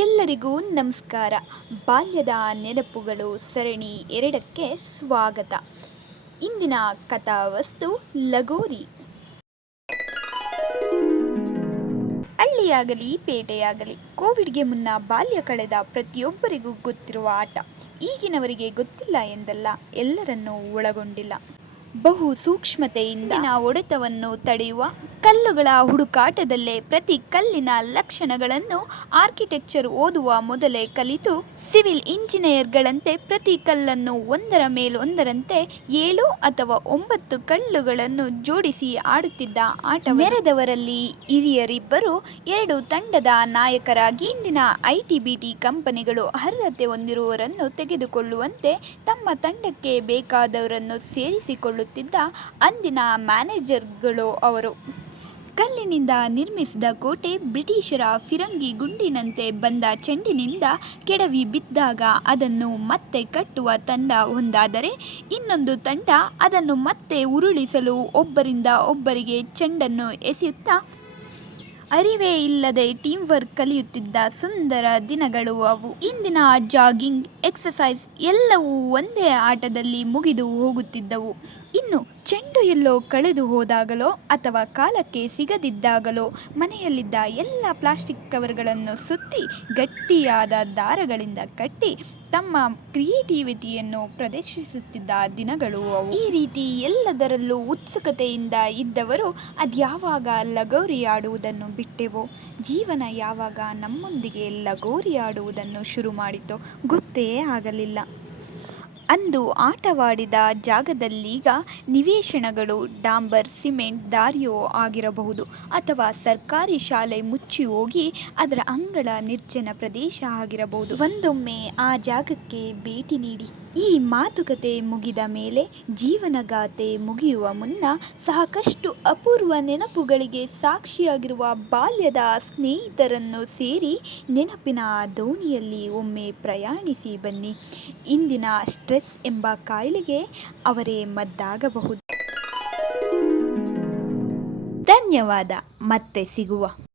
ಎಲ್ಲರಿಗೂ ನಮಸ್ಕಾರ. ಬಾಲ್ಯದ ನೆನಪುಗಳು ಸರಣಿ 2ಕ್ಕೆ ಸ್ವಾಗತ. ಇಂದಿನ ಕಥಾವಸ್ತು ಲಗೋರಿ. ಹಳ್ಳಿಯಾಗಲಿ ಪೇಟೆಯಾಗಲಿ, ಕೋವಿಡ್ಗೆ ಮುನ್ನ ಬಾಲ್ಯ ಕಳೆದ ಪ್ರತಿಯೊಬ್ಬರಿಗೂ ಗೊತ್ತಿರುವ ಆಟ. ಈಗಿನವರಿಗೆ ಗೊತ್ತಿಲ್ಲ ಎಂದಲ್ಲ, ಎಲ್ಲರನ್ನೂ ಒಳಗೊಂಡಿಲ್ಲ. ಬಹು ಸೂಕ್ಷ್ಮತೆಯಿಂದ ಹೊಡೆತವನ್ನು ತಡೆಯುವ ಕಲ್ಲುಗಳ ಹುಡುಕಾಟದಲ್ಲೇ ಪ್ರತಿ ಕಲ್ಲಿನ ಲಕ್ಷಣಗಳನ್ನು ಆರ್ಕಿಟೆಕ್ಚರ್ ಓದುವ ಮೊದಲೇ ಕಲಿತು, ಸಿವಿಲ್ ಇಂಜಿನಿಯರ್ಗಳಂತೆ ಪ್ರತಿ ಕಲ್ಲನ್ನು ಒಂದರ ಮೇಲೊಂದರಂತೆ 7 ಅಥವಾ 9 ಕಲ್ಲುಗಳನ್ನು ಜೋಡಿಸಿ ಆಡುತ್ತಿದ್ದ ಆಟ. ನೆರೆದವರಲ್ಲಿ ಹಿರಿಯರಿಬ್ಬರು 2 ತಂಡದ ನಾಯಕರಾಗಿ ಇಂದಿನ IT-BT ಕಂಪನಿಗಳು ಅರ್ಹತೆ ಹೊಂದಿರುವವರನ್ನು ತೆಗೆದುಕೊಳ್ಳುವಂತೆ ತಮ್ಮ ತಂಡಕ್ಕೆ ಬೇಕಾದವರನ್ನು ಸೇರಿಸಿಕೊಳ್ಳುತ್ತಿದ್ದ ಅಂದಿನ ಮ್ಯಾನೇಜರ್ಗಳು ಅವರು. ಕಲ್ಲಿನಿಂದ ನಿರ್ಮಿಸಿದ ಕೋಟೆ ಬ್ರಿಟಿಷರ ಫಿರಂಗಿ ಗುಂಡಿನಂತೆ ಬಂದ ಚೆಂಡಿನಿಂದ ಕೆಡವಿ ಬಿದ್ದಾಗ ಅದನ್ನು ಮತ್ತೆ ಕಟ್ಟುವ ತಂಡ ಒಂದಾದರೆ, ಇನ್ನೊಂದು ತಂಡ ಅದನ್ನು ಮತ್ತೆ ಉರುಳಿಸಲು ಒಬ್ಬರಿಂದ ಒಬ್ಬರಿಗೆ ಚೆಂಡನ್ನು ಎಸೆಯುತ್ತಾ ಅರಿವೇ ಇಲ್ಲದೆ ಟೀಮ್ ವರ್ಕ್ ಕಲಿಯುತ್ತಿದ್ದ ಸುಂದರ ದಿನಗಳು ಅವು. ಇಂದಿನ ಜಾಗಿಂಗ್, ಎಕ್ಸಸೈಸ್ ಎಲ್ಲವೂ ಒಂದೇ ಆಟದಲ್ಲಿ ಮುಗಿದು ಹೋಗುತ್ತಿದ್ದವು. ಇನ್ನು ಚೆಂಡು ಎಲ್ಲೋ ಕಳೆದು ಹೋದಾಗಲೋ ಅಥವಾ ಕಾಲಕ್ಕೆ ಸಿಗದಿದ್ದಾಗಲೋ ಮನೆಯಲ್ಲಿದ್ದ ಎಲ್ಲ ಪ್ಲಾಸ್ಟಿಕ್ ಕವರ್ಗಳನ್ನು ಸುತ್ತಿ ಗಟ್ಟಿಯಾದ ದಾರಗಳಿಂದ ಕಟ್ಟಿ ತಮ್ಮ ಕ್ರಿಯೇಟಿವಿಟಿಯನ್ನು ಪ್ರದರ್ಶಿಸುತ್ತಿದ್ದ ದಿನಗಳು ಅವು. ಈ ರೀತಿ ಎಲ್ಲದರಲ್ಲೂ ಉತ್ಸುಕತೆಯಿಂದ ಇದ್ದವರು ಅದ್ಯಾವಾಗ ಲಗೋರಿ ಆಡುವುದನ್ನು ಬಿಟ್ಟೆವೋ, ಜೀವನ ಯಾವಾಗ ನಮ್ಮೊಂದಿಗೆ ಲಗೋರಿ ಆಡುವುದನ್ನು ಶುರು ಮಾಡಿತೋ ಗೊತ್ತೇ ಆಗಲಿಲ್ಲ. ಅಂದು ಆಟವಾಡಿದ ಜಾಗದಲ್ಲೀಗ ನಿವೇಶನಗಳು, ಡಾಂಬರ್ ಸಿಮೆಂಟ್ ದಾರಿಯೋ ಆಗಿರಬಹುದು, ಅಥವಾ ಸರ್ಕಾರಿ ಶಾಲೆ ಮುಚ್ಚಿ ಹೋಗಿ ಅದರ ಅಂಗಳ ನಿರ್ಜನ ಪ್ರದೇಶ ಆಗಿರಬಹುದು. ಒಂದೊಮ್ಮೆ ಆ ಜಾಗಕ್ಕೆ ಭೇಟಿ ನೀಡಿ. ಈ ಮಾತುಕತೆ ಮುಗಿದ ಮೇಲೆ, ಜೀವನಗಾಥೆ ಮುಗಿಯುವ ಮುನ್ನ, ಸಾಕಷ್ಟು ಅಪೂರ್ವ ನೆನಪುಗಳಿಗೆ ಸಾಕ್ಷಿಯಾಗಿರುವ ಬಾಲ್ಯದ ಸ್ನೇಹಿತರನ್ನು ಸೇರಿ ನೆನಪಿನ ದೋಣಿಯಲ್ಲಿ ಒಮ್ಮೆ ಪ್ರಯಾಣಿಸಿ ಬನ್ನಿ. ಇಂದಿನ ಸ್ಟ್ರೆಸ್ ಎಂಬ ಕಾಯಿಲೆಗೆ ಅವರೇ ಮದ್ದಾಗಬಹುದು. ಧನ್ಯವಾದ. ಮತ್ತೆ ಸಿಗುವ.